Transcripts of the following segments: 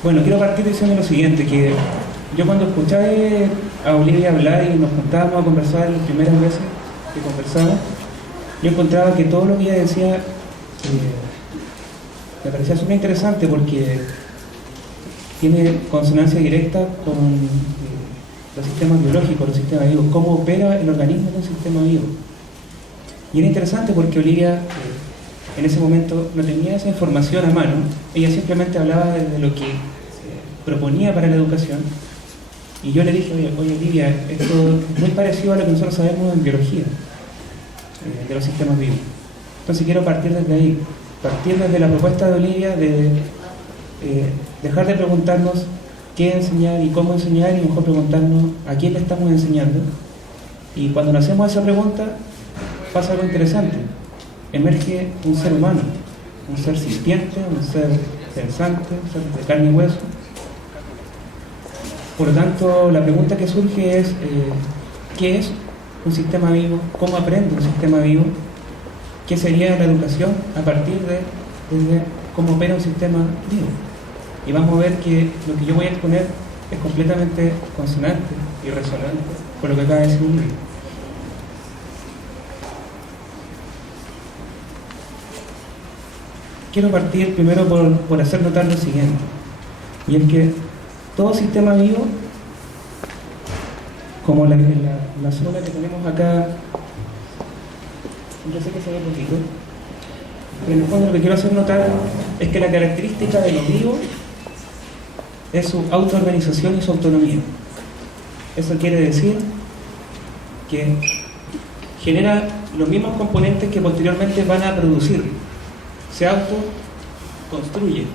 Bueno, quiero partir diciendo lo siguiente, que yo cuando escuché a Olivia hablar y nos juntábamos a conversar las primeras veces que conversamos, yo encontraba que todo lo que ella decía me parecía súper interesante porque tiene consonancia directa con los sistemas biológicos, los sistemas vivos, cómo opera el organismo de un sistema vivo. Y era interesante porque Olivia en ese momento no tenía esa información a mano, ella simplemente hablaba de lo que proponía para la educación, y yo le dije, oye Olivia, esto es muy parecido a lo que nosotros sabemos en biología, de los sistemas vivos. Entonces quiero partir desde ahí, partir desde la propuesta de Olivia de dejar de preguntarnos qué enseñar y cómo enseñar, y mejor preguntarnos a quién le estamos enseñando. Y cuando nos hacemos esa pregunta, pasa algo interesante. Emerge un ser humano, un ser sintiente, un ser pensante, un ser de carne y hueso. Por lo tanto, la pregunta que surge es, ¿qué es un sistema vivo? ¿Cómo aprende un sistema vivo? ¿Qué sería la educación a partir de cómo opera un sistema vivo? Y vamos a ver que lo que yo voy a exponer es completamente consonante y resonante con lo que acaba de decir Olivia. Quiero partir primero por hacer notar lo siguiente, y es que todo sistema vivo, como la zona que tenemos acá, yo sé que se ve poquito, pero en el fondo lo que quiero hacer notar es que la característica de lo vivo es su autoorganización y su autonomía. Eso quiere decir que genera los mismos componentes que posteriormente van a producir. Se autoconstruye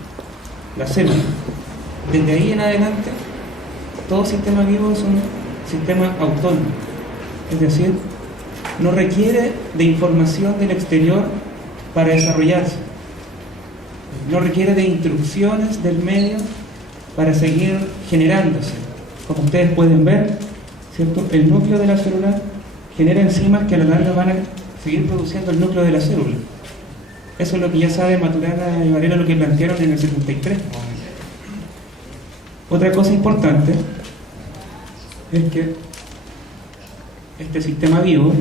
la célula. Desde ahí en adelante, todo sistema vivo es un sistema autónomo. Es decir, no requiere de información del exterior para desarrollarse. No requiere de instrucciones del medio para seguir generándose. Como ustedes pueden ver, ¿cierto? El núcleo de la célula genera enzimas que a la larga van a seguir produciendo el núcleo de la célula. Eso es lo que ya sabe Maturana y Varela, lo que plantearon en el 73. Otra cosa importante es que este sistema vivo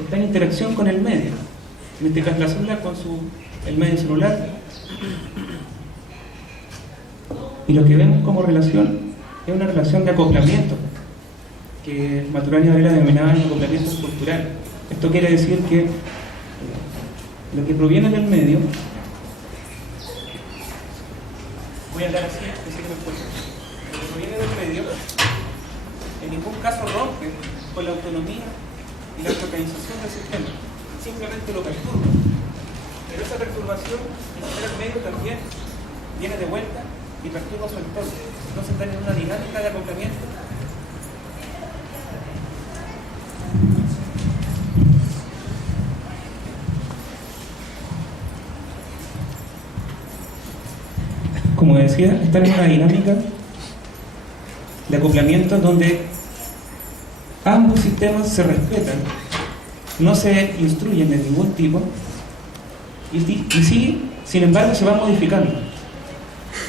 está en interacción con el medio, en este caso la célula con el medio celular, y lo que vemos como relación es una relación de acoplamiento que Maturana y Varela denominaban acoplamiento estructural. Esto quiere decir que lo que proviene del medio, voy a hablar así que me escucho. Lo que proviene del medio en ningún caso rompe con la autonomía y la organización del sistema, simplemente lo perturba. Pero esa perturbación el medio también viene de vuelta y perturba su entorno. Entonces están en una dinámica de acoplamiento como decía, están en una dinámica de acoplamiento donde ambos sistemas se respetan, no se instruyen de ningún tipo, y sí, sin embargo, se van modificando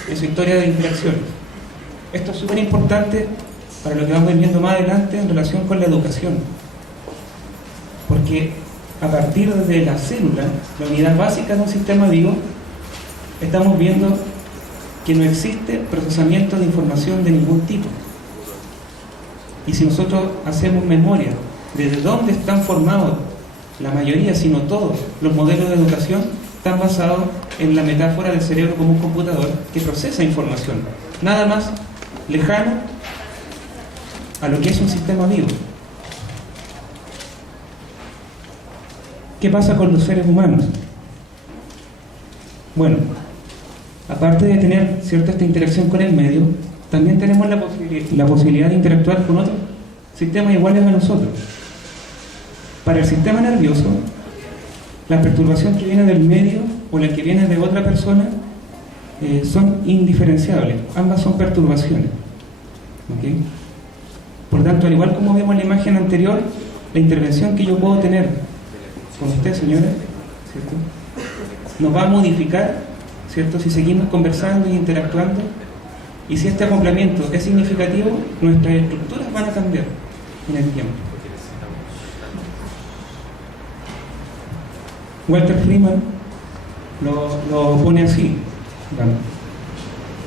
en su historia de interacciones. Esto es súper importante para lo que vamos a ir viendo más adelante en relación con la educación, porque a partir de la célula, la unidad básica de un sistema vivo, estamos viendo que no existe procesamiento de información de ningún tipo. Y si nosotros hacemos memoria de dónde están formados la mayoría, si no todos, los modelos de educación, están basados en la metáfora del cerebro como un computador que procesa información, nada más lejano a lo que es un sistema vivo. ¿Qué pasa con los seres humanos? Bueno, aparte de tener cierta esta interacción con el medio, también tenemos la posibilidad de interactuar con otros sistemas iguales a nosotros. Para el sistema nervioso, la perturbación que viene del medio o la que viene de otra persona son indiferenciables, ambas son perturbaciones. ¿Okay? Por tanto, al igual como vimos en la imagen anterior, la intervención que yo puedo tener con usted, señora, ¿cierto?, nos va a modificar, ¿cierto?, si seguimos conversando y interactuando Y si este acoplamiento es significativo, nuestras estructuras van a cambiar en el tiempo. Walter Freeman lo pone así, digamos.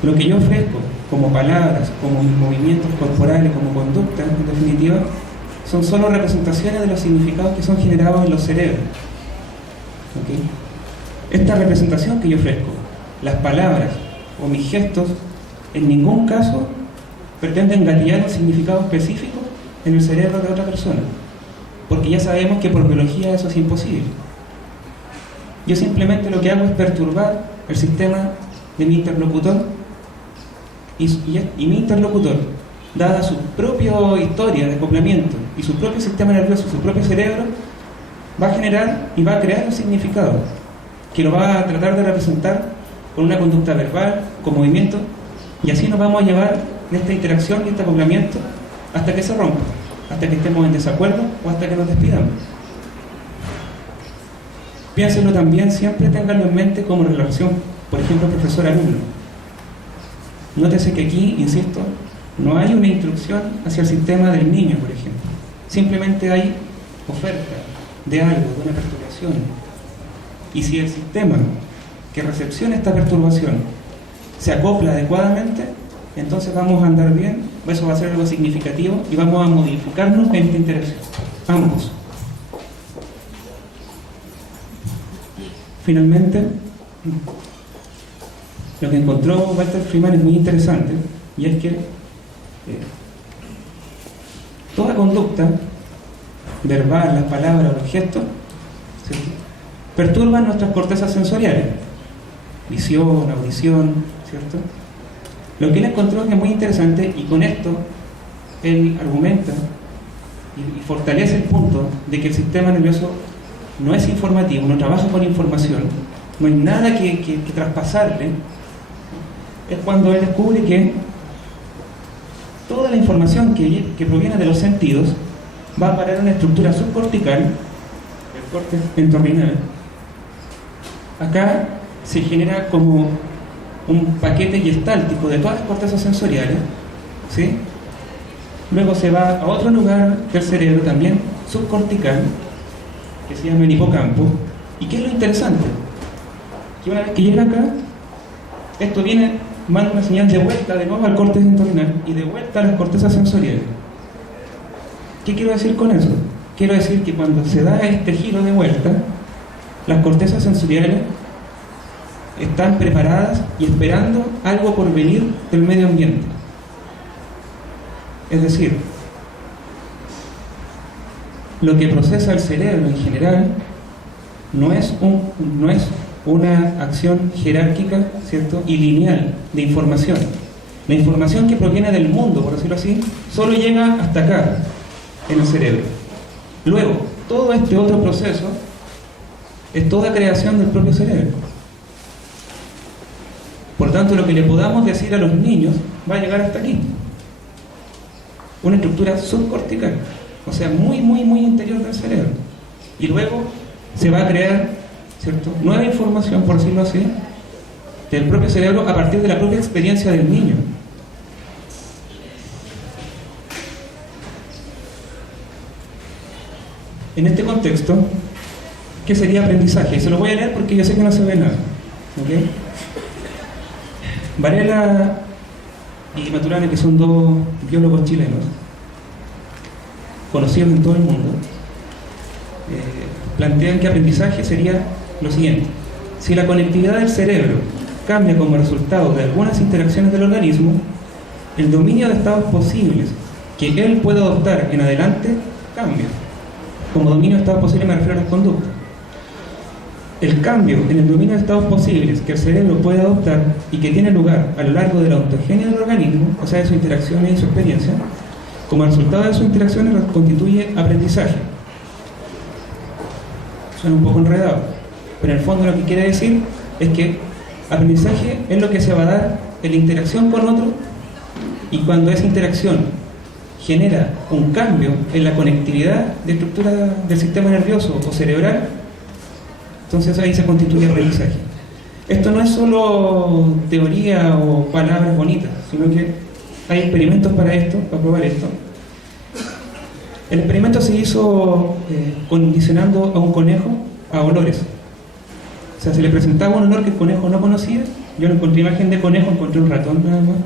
Lo que yo ofrezco como palabras, como movimientos corporales, como conductas, en definitiva, son solo representaciones de los significados que son generados en los cerebros. ¿Okay? Esta representación que yo ofrezco, las palabras o mis gestos, en ningún caso pretenden gatillar un significado específico en el cerebro de otra persona, porque ya sabemos que por biología eso es imposible. Yo simplemente lo que hago es perturbar el sistema de mi interlocutor y mi interlocutor, dada su propia historia de acoplamiento y su propio sistema nervioso, su propio cerebro, va a generar y va a crear un significado que lo va a tratar de representar con una conducta verbal, con movimiento, y así nos vamos a llevar en esta interacción y este acoplamiento hasta que se rompa, hasta que estemos en desacuerdo o hasta que nos despidamos. Piénsenlo también, siempre ténganlo en mente como relación, por ejemplo, profesor-alumno. Nótese que aquí, insisto, no hay una instrucción hacia el sistema del niño, por ejemplo. Simplemente hay oferta de algo, de una perturbación. Y si el sistema que recepciona esta perturbación se acopla adecuadamente, entonces vamos a andar bien, eso va a ser algo significativo y vamos a modificarnos en esta interacción. Ambos. Finalmente, lo que encontró Walter Freeman es muy interesante, y es que toda conducta verbal, las palabras, los gestos, ¿cierto?, perturban nuestras cortezas sensoriales, visión, audición, ¿cierto? Lo que él encontró que es muy interesante, y con esto él argumenta y fortalece el punto de que el sistema nervioso no es informativo, no trabaja con información, no hay nada que traspasarle. Es cuando él descubre que toda la información que proviene de los sentidos va a parar en una estructura subcortical, el córtex entorrinal. Acá se genera como un paquete gestáltico de todas las cortezas sensoriales, ¿sí? Luego se va a otro lugar del cerebro también subcortical, que se llama el hipocampo. ¿Y qué es lo interesante? Que una vez que llega acá, esto manda una señal de vuelta de nuevo al córtex entorrinal y de vuelta a las cortezas sensoriales. ¿Qué quiero decir con eso? Quiero decir que cuando se da este giro de vuelta, las cortezas sensoriales están preparadas y esperando algo por venir del medio ambiente. Es decir, lo que procesa el cerebro en general no es una acción jerárquica, ¿cierto?, y lineal de información. La información que proviene del mundo, por decirlo así, solo llega hasta acá, en el cerebro. Luego, todo este otro proceso es toda creación del propio cerebro. Por tanto, lo que le podamos decir a los niños va a llegar hasta aquí. Una estructura subcortical, o sea, muy, muy, muy interior del cerebro. Y luego se va a crear, ¿cierto?, nueva información, por decirlo así, del propio cerebro a partir de la propia experiencia del niño. En este contexto, ¿qué sería aprendizaje? Y se lo voy a leer porque yo sé que no se ve nada. ¿Okay? Varela y Maturana, que son dos biólogos chilenos conocidos en todo el mundo, plantean que aprendizaje sería lo siguiente: si la conectividad del cerebro cambia como resultado de algunas interacciones del organismo, el dominio de estados posibles que él puede adoptar en adelante cambia. Como dominio de estados posibles me refiero a las conductas. El cambio en el dominio de estados posibles que el cerebro puede adoptar y que tiene lugar a lo largo de la ontogenia del organismo, o sea, de sus interacciones y su experiencia, como resultado de sus interacciones constituye aprendizaje. Suena un poco enredado, pero en el fondo lo que quiere decir es que aprendizaje es lo que se va a dar en la interacción con otro, y cuando esa interacción genera un cambio en la conectividad de estructura del sistema nervioso o cerebral, entonces ahí se constituye aprendizaje. Esto no es solo teoría o palabras bonitas, sino que hay experimentos para esto, para probar esto. El experimento se hizo condicionando a un conejo a olores. O sea, se le presentaba un olor que el conejo no conocía. Yo no encontré imagen de conejo, encontré un ratón nada más.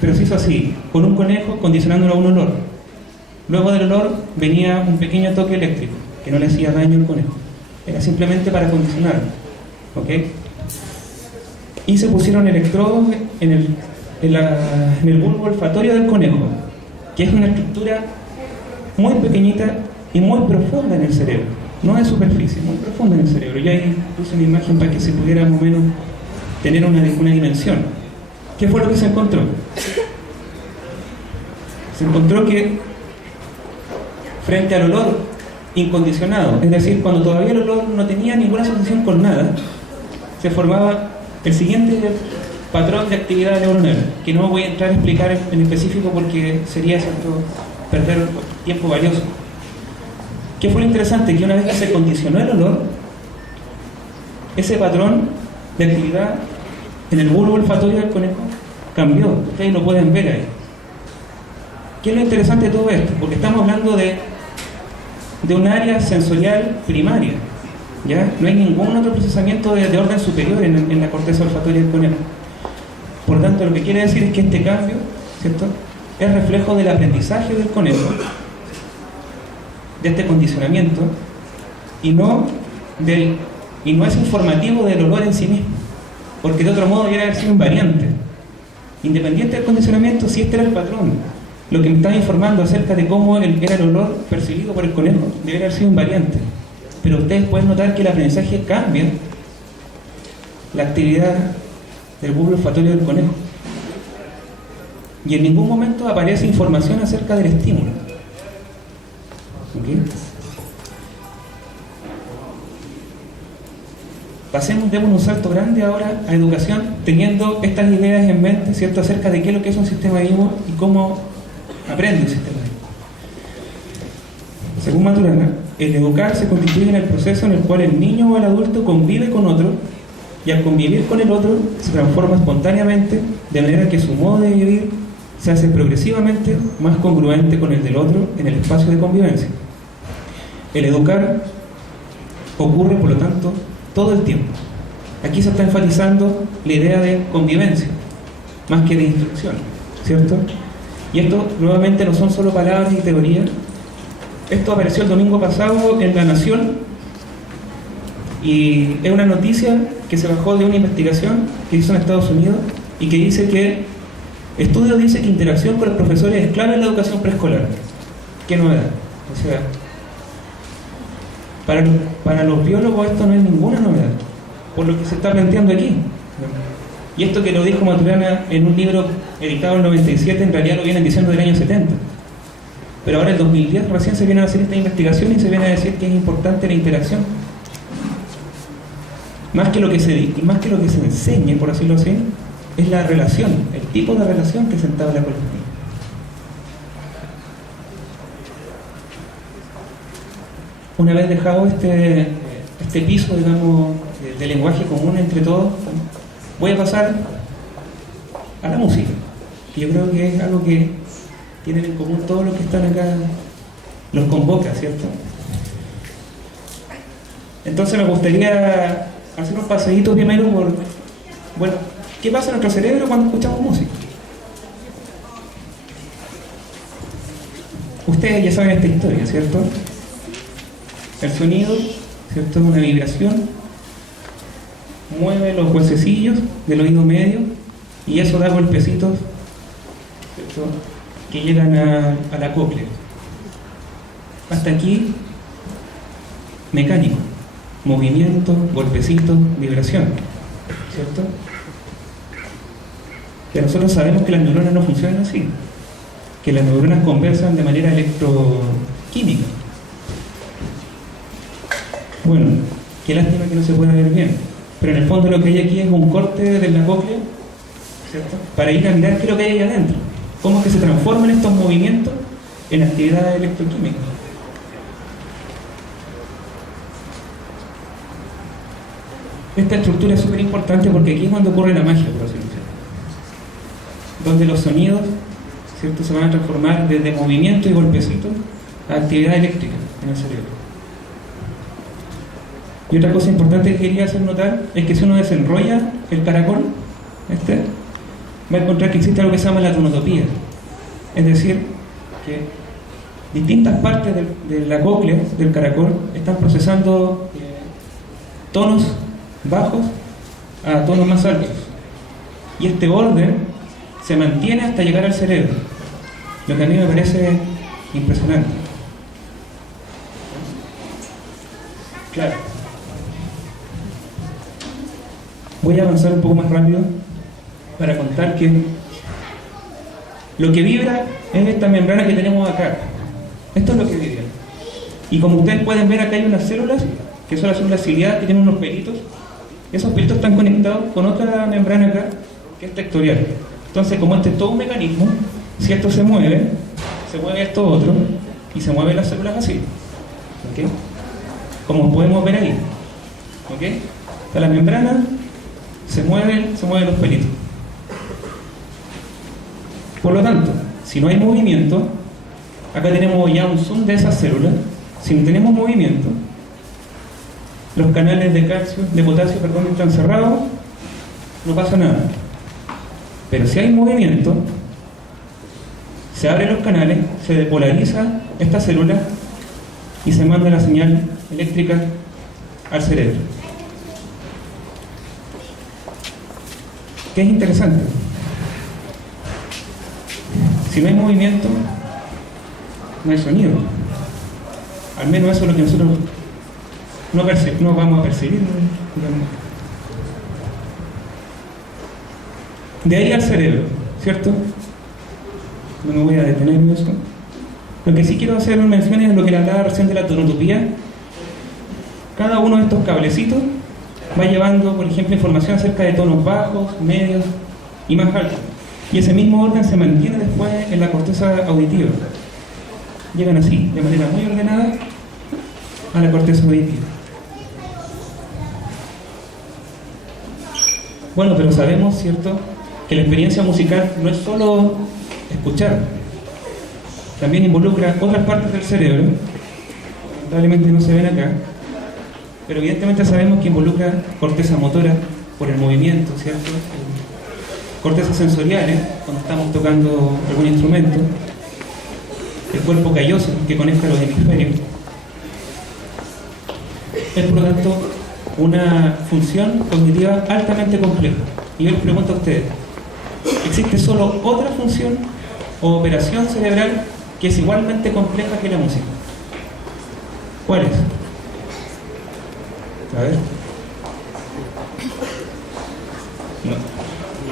Pero se hizo así, con un conejo condicionándolo a un olor. Luego del olor venía un pequeño toque eléctrico, que no le hacía daño al conejo. Era simplemente para condicionarlo. ¿Ok? Y se pusieron electrodos en el bulbo olfatorio del conejo, que es una estructura muy pequeñita y muy profunda en el cerebro, no de superficie, muy profunda en el cerebro. Yo ahí puse una imagen para que se pudiera más o menos tener una dimensión. ¿Qué fue lo que se encontró? Se encontró que frente al olor incondicionado, es decir, cuando todavía el olor no tenía ninguna asociación con nada, se formaba el siguiente patrón de actividad neuronal, que no voy a entrar a explicar en específico porque sería, ¿cierto?, perder tiempo valioso. ¿Qué fue lo interesante? Que una vez que se condicionó el olor, ese patrón de actividad en el bulbo olfatorio del conejo cambió. Ustedes lo pueden ver ahí. ¿Qué es lo interesante de todo esto? Porque estamos hablando de un área sensorial primaria, ¿ya? No hay ningún otro procesamiento de orden superior en la corteza olfatoria del conejo. Por tanto, lo que quiere decir es que este cambio, ¿cierto?, es reflejo del aprendizaje del conejo, de este condicionamiento, y no es informativo del olor en sí mismo, porque de otro modo debería haber sido invariante. Independiente del condicionamiento, si este era el patrón, lo que me estaba informando acerca de cómo era el olor percibido por el conejo, debería haber sido invariante. Pero ustedes pueden notar que el aprendizaje cambia la actividad del bulbo olfatorio del conejo. Y en ningún momento aparece información acerca del estímulo. ¿Okay? Demos un salto grande ahora a educación, teniendo estas ideas en mente, ¿cierto?, acerca de qué es lo que es un sistema vivo y cómo aprende un sistema vivo. Según Maturana, el educar se constituye en el proceso en el cual el niño o el adulto convive con otro, y al convivir con el otro se transforma espontáneamente, de manera que su modo de vivir se hace progresivamente más congruente con el del otro en el espacio de convivencia. El educar ocurre, por lo tanto, todo el tiempo. Aquí se está enfatizando la idea de convivencia, más que de instrucción, ¿cierto? Y esto, nuevamente, no son solo palabras y teorías. Esto apareció el domingo pasado en La Nación, y es una noticia que se bajó de una investigación que hizo en Estados Unidos, y que dice que estudio dice que interacción con los profesores es clave en la educación preescolar. ¿Qué novedad? O sea, para los biólogos esto no es ninguna novedad, por lo que se está planteando aquí. Y esto que lo dijo Maturana en un libro editado en el 97, en realidad lo vienen diciendo del año 70. Pero ahora en 2010 recién se viene a hacer esta investigación y se viene a decir que es importante la interacción. Más que lo que se enseñe, por decirlo así, es la relación, el tipo de relación que se entabla con los niños. Una vez dejado este piso, digamos, de lenguaje común entre todos, voy a pasar a la música, que yo creo que es algo que tienen en común todos los que están acá, los convoca, ¿cierto? Entonces me gustaría hacer un paseíto primero por, bueno, ¿qué pasa en nuestro cerebro cuando escuchamos música? Ustedes ya saben esta historia, ¿cierto? El sonido, ¿cierto?, es una vibración, mueve los huesecillos del oído medio y eso da golpecitos, ¿cierto?, que llegan a la cóclea. Hasta aquí, mecánico, movimiento, golpecitos, vibración, ¿cierto? Pero nosotros sabemos que las neuronas no funcionan así, que las neuronas conversan de manera electroquímica. Bueno, qué lástima que no se pueda ver bien, pero en el fondo lo que hay aquí es un corte de la cóclea, ¿cierto?, para ir a mirar qué es lo que hay ahí adentro, cómo es que se transforman estos movimientos en actividades electroquímicas. Esta estructura es súper importante porque aquí es cuando ocurre la magia, por así decirlo. donde los sonidos, ¿cierto?, se van a transformar desde movimiento y golpecito a actividad eléctrica en el cerebro. Y otra cosa importante que quería hacer notar es que si uno desenrolla el caracol, va a encontrar que existe algo que se llama la tonotopía. Es decir, que distintas partes de la cóclea, del caracol, están procesando tonos bajos a tonos más altos. Y este orden se mantiene hasta llegar al cerebro, lo que a mí me parece impresionante. Claro. Voy a avanzar un poco más rápido para contar que lo que vibra es esta membrana que tenemos acá. Esto es lo que vibra. Y como ustedes pueden ver, acá hay unas células, que son las células ciliadas, que tienen unos pelitos. Esos pelitos están conectados con otra membrana acá, que es tectorial. Entonces, como este es todo un mecanismo, si esto se mueve esto otro, y se mueven las células así. ¿Okay? Como podemos ver ahí. ¿Okay? Está la membrana, se mueven los pelitos. Por lo tanto, si no hay movimiento, acá tenemos ya un zoom de esas células. Si no tenemos movimiento, los canales de potasio, están cerrados, no pasa nada. Pero si hay movimiento, se abren los canales, se depolariza esta célula y se manda la señal eléctrica al cerebro. ¿Qué es interesante? Si no hay movimiento, no hay sonido. Al menos eso es lo que nosotros no vamos a percibir, digamos. De ahí al cerebro, ¿cierto? No me voy a detener en eso. Lo que sí quiero hacer mención es lo que le hablaba recién de la tonotopía. Cada uno de estos cablecitos va llevando, por ejemplo, información acerca de tonos bajos, medios y más altos. Y ese mismo orden se mantiene después en la corteza auditiva. Llegan así, de manera muy ordenada, a la corteza auditiva. Bueno, pero sabemos, ¿cierto?, que la experiencia musical no es solo escuchar, también involucra otras partes del cerebro, lamentablemente no se ven acá, pero evidentemente sabemos que involucra corteza motora por el movimiento, ¿cierto?, cortezas sensoriales cuando estamos tocando algún instrumento, el cuerpo calloso que conecta los hemisferios. Es por lo tanto una función cognitiva altamente compleja. Y yo les pregunto a ustedes, ¿existe solo otra función o operación cerebral que es igualmente compleja que la música? ¿Cuál es? A ver.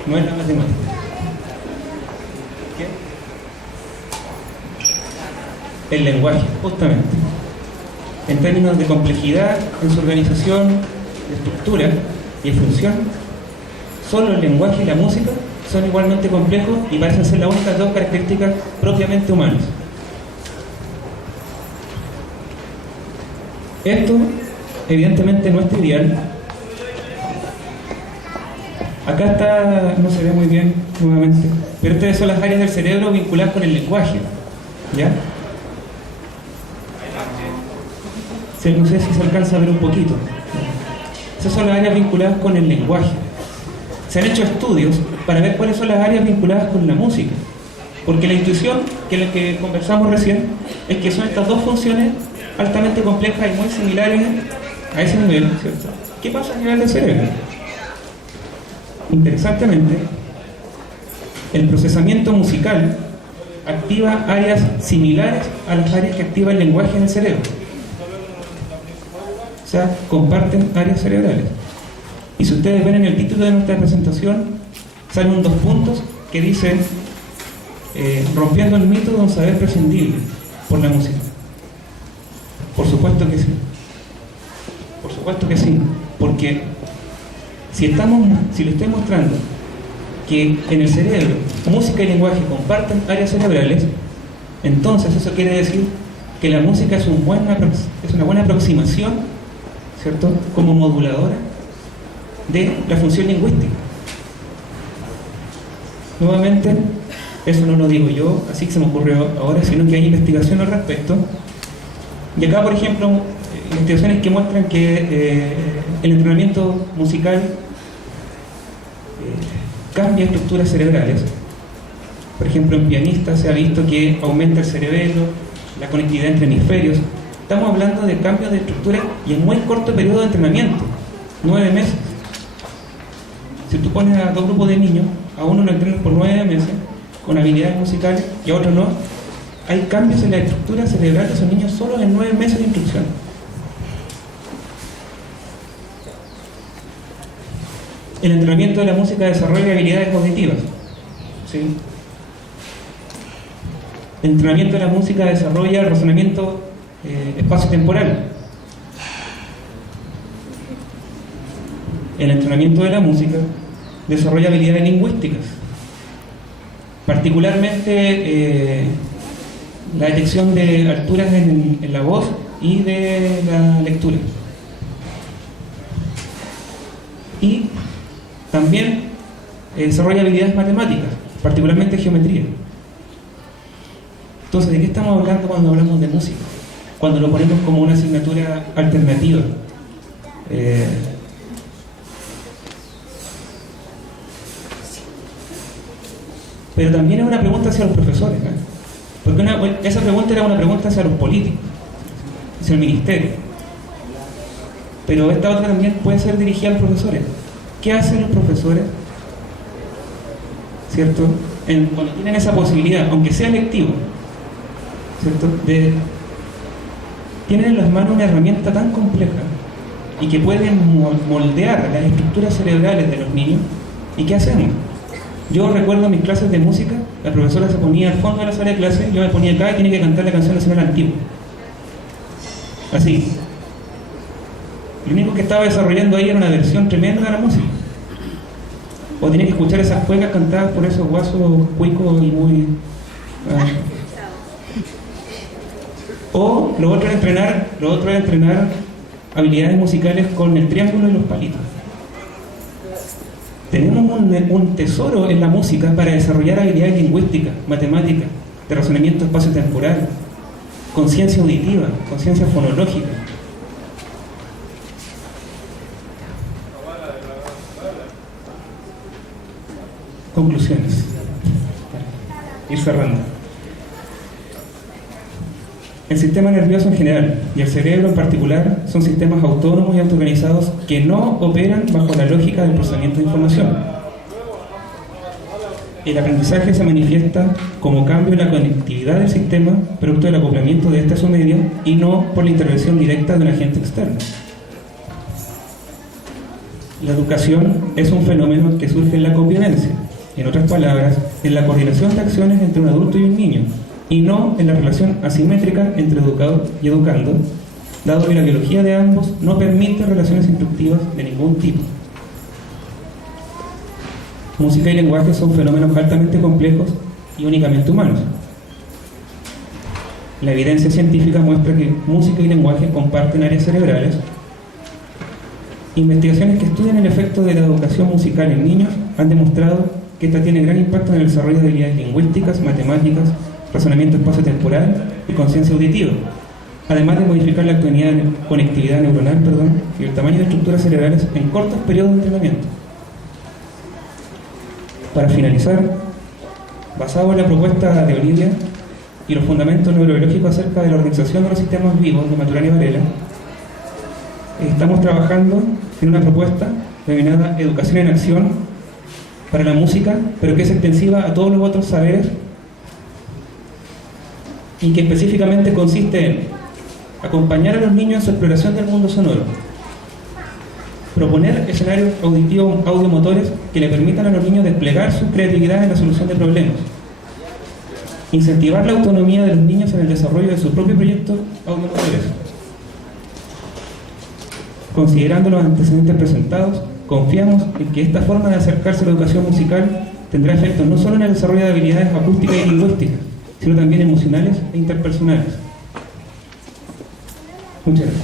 No es la matemática. ¿Qué? El lenguaje, justamente. En términos de complejidad, en su organización, de estructura y de función, solo el lenguaje y la música son igualmente complejos y parecen ser las únicas dos características propiamente humanas. Esto, evidentemente, no es trivial. Acá está, no se ve muy bien nuevamente, pero estas son las áreas del cerebro vinculadas con el lenguaje, ¿ya? No sé si se alcanza a ver un poquito. Esas son las áreas vinculadas con el lenguaje. Se han hecho estudios para ver cuáles son las áreas vinculadas con la música, porque la intuición, que es la que conversamos recién, es que son estas dos funciones altamente complejas y muy similares a ese nivel, ¿cierto? ¿Qué pasa a nivel del cerebro? Interesantemente, el procesamiento musical activa áreas similares a las áreas que activa el lenguaje en el cerebro. O sea, comparten áreas cerebrales. Y si ustedes ven en el título de nuestra presentación, salen 2 puntos que dicen rompiendo el mito de un saber prescindible por la música. Por supuesto que sí. Por supuesto que sí. Porque si le estoy mostrando que en el cerebro música y lenguaje comparten áreas cerebrales, entonces eso quiere decir que la música es una buena aproximación, ¿cierto?, como moduladora de la función lingüística. Nuevamente, eso no lo digo yo, así que se me ocurrió ahora, sino que hay investigación al respecto. Y acá, por ejemplo, investigaciones que muestran que el entrenamiento musical cambia estructuras cerebrales. Por ejemplo, en pianistas se ha visto que aumenta el cerebelo, la conectividad entre hemisferios. Estamos hablando de cambios de estructura y en muy corto periodo de entrenamiento, 9 meses. Si tú pones a dos grupos de niños, a uno lo entrenas por 9 meses, con habilidades musicales, y a otro no, hay cambios en la estructura cerebral de esos niños solo en 9 meses de instrucción. El entrenamiento de la música desarrolla habilidades auditivas. ¿Sí? El entrenamiento de la música desarrolla el razonamiento espacio-temporal. El entrenamiento de la música desarrolla habilidades lingüísticas, particularmente la detección de alturas en la voz y de la lectura. Y también desarrolla habilidades matemáticas, particularmente geometría. Entonces, ¿de qué estamos hablando cuando hablamos de música? Cuando lo ponemos como una asignatura alternativa. Pero también es una pregunta hacia los profesores, ¿eh? Porque esa pregunta era una pregunta hacia los políticos, hacia el ministerio. Pero esta otra también puede ser dirigida a los profesores. ¿Qué hacen los profesores? ¿Cierto? Cuando tienen esa posibilidad, aunque sea lectivo, ¿cierto? Tienen en las manos una herramienta tan compleja y que pueden moldear las estructuras cerebrales de los niños. ¿Y qué hacemos? Yo recuerdo mis clases de música, la profesora se ponía al fondo de la sala de clase, yo me ponía acá y tenía que cantar la canción nacional antigua. Así. Lo único que estaba desarrollando ahí era una versión tremenda de la música. O tenía que escuchar esas cuecas cantadas por esos guasos cuicos y muy... O lo otro era entrenar habilidades musicales con el triángulo y los palitos. Tenemos un tesoro en la música para desarrollar habilidades lingüísticas, matemáticas, de razonamiento espacio-temporal, conciencia auditiva, conciencia fonológica. Conclusiones. Ir cerrando. El sistema nervioso en general y el cerebro en particular son sistemas autónomos y autoorganizados que no operan bajo la lógica del procesamiento de información. El aprendizaje se manifiesta como cambio en la conectividad del sistema, producto del acoplamiento de este a su medio y no por la intervención directa de un agente externo. La educación es un fenómeno que surge en la convivencia, en otras palabras, en la coordinación de acciones entre un adulto y un niño, y no en la relación asimétrica entre educador y educando, dado que la biología de ambos no permite relaciones instructivas de ningún tipo. Música y lenguaje son fenómenos altamente complejos y únicamente humanos. La evidencia científica muestra que música y lenguaje comparten áreas cerebrales. Investigaciones que estudian el efecto de la educación musical en niños han demostrado que esta tiene gran impacto en el desarrollo de habilidades lingüísticas, matemáticas, razonamiento espacio-temporal y conciencia auditiva, además de modificar la conectividad neuronal y el tamaño de estructuras cerebrales en cortos periodos de entrenamiento. Para finalizar, basado en la propuesta de Olivia y los fundamentos neurobiológicos acerca de la organización de los sistemas vivos de Maturana y Varela, estamos trabajando en una propuesta denominada Educación en Acción para la música, pero que es extensiva a todos los otros saberes y que específicamente consiste en acompañar a los niños en su exploración del mundo sonoro, proponer escenarios auditivos audiomotores que le permitan a los niños desplegar su creatividad en la solución de problemas, incentivar la autonomía de los niños en el desarrollo de sus propios proyectos audiomotores. Considerando los antecedentes presentados, confiamos en que esta forma de acercarse a la educación musical tendrá efectos no solo en el desarrollo de habilidades acústicas y lingüísticas, sino también emocionales e interpersonales. Muchas gracias.